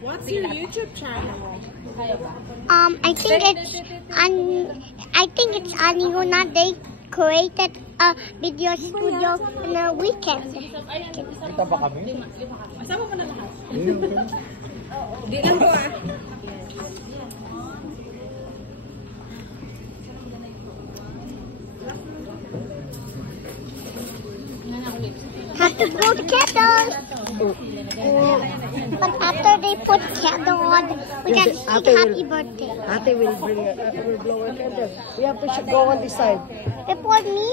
What's your YouTube channel? I think it's Aniona. They created a video studio in a weekend. Kita ba kami? Asama mo na lahat? Di lang ko ah. Have to blow the candle. But after they put candle on, we can sing happy birthday. Ate will blow a candle. We have to go on this side. Before me?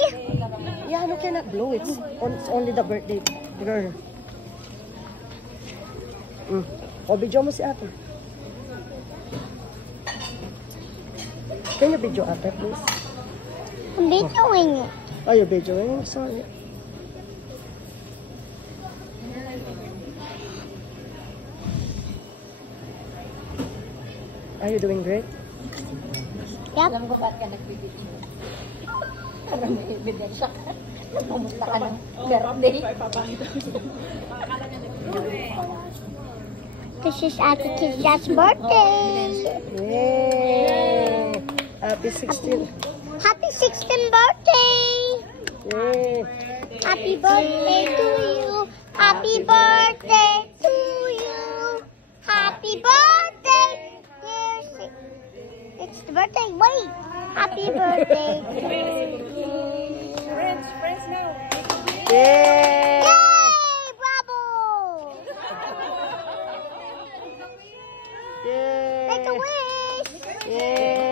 Yeah, no cannot blow it. It's only the birthday girl. O, video mo si ate. Can you video ate, please? I'm videoing it. Oh, you're videoing? Sorry. Are you doing great? Yep. Alam ko ba't ka nag-video? Parang may ebidensya ka. Pumunta ka ng birthday. This is Ate Kiza's birthday. Yay! Happy 16th. Happy 16th birthday. Yay! Happy birthday to you. Happy birthday to you. Happy birthday. It's the birthday. Wait. Happy birthday to you. Friends now. Yay! Yay! Bravo! Yay! Make a wish. Yay!